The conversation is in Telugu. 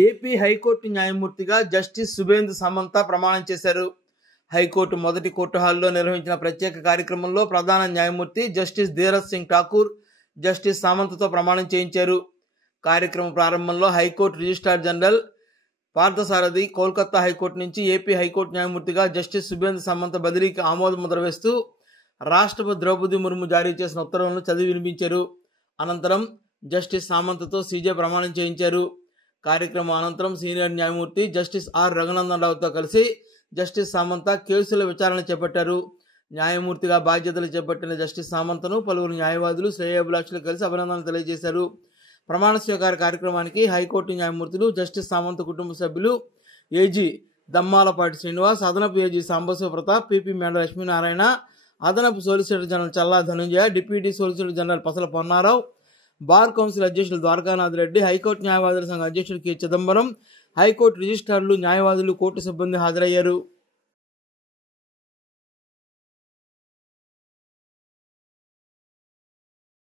ఏపీ హైకోర్టు న్యాయమూర్తిగా జస్టిస్ సుబేందు సమంత ప్రమాణం చేశారు. హైకోర్టు మొదటి కోర్టు హాల్లో నిర్వహించిన ప్రత్యేక కార్యక్రమంలో ప్రధాన న్యాయమూర్తి జస్టిస్ ధీరజ్ సింగ్ ఠాకూర్ జస్టిస్ సామంతతో ప్రమాణం చేయించారు. కార్యక్రమం ప్రారంభంలో high court registrar general Parthasarathi Kolkata high court నుంచి ఏపీ హైకోర్టు న్యాయమూర్తిగా జస్టిస్ సుబేందు సమంత బదిలీకి ఆమోద ముద్ర వేస్తూ రాష్ట్రపతి ద్రౌపది ముర్ము జారీ చేసిన ఉత్తర్వులను చదివి వినిపించారు. అనంతరం జస్టిస్ సామంతతో సీజే ప్రమాణం చేయించారు. కార్యక్రమం అనంతరం సీనియర్ న్యాయమూర్తి జస్టిస్ ఆర్ రఘునందన్ రావుతో కలిసి జస్టిస్ సామంత కేసుల విచారణ చేపట్టారు. న్యాయమూర్తిగా బాధ్యతలు చేపట్టిన జస్టిస్ సామంతను పలువురు న్యాయవాదులు, శ్రేయోభిలాషులు కలిసి అభినందనలు తెలియజేశారు. ప్రమాణ స్వీకార కార్యక్రమానికి హైకోర్టు న్యాయమూర్తులు, జస్టిస్ సామంత కుటుంబ సభ్యులు, ఏజీ దమ్మాలపాటి శ్రీనివాస్, అదనపు ఏజీ సాంబశివ ప్రతాప్, పీపీ మేడ లక్ష్మీనారాయణ, అదనపు సోలిసిటర్ జనరల్ చల్లా ధనుంజయ, డిప్యూటీ సోలిసిటర్ జనరల్ పసల పొన్నారావు, బార్ కౌన్సిల్ అధ్యక్షులు ద్వారకానాథ్ రెడ్డి, హైకోర్టు న్యాయవాదుల సంఘ అధ్యక్షుడు కె చిదంబరం, హైకోర్టు రిజిస్ట్రార్లు, న్యాయవాదులు, కోర్టు సిబ్బంది హాజరయ్యారు.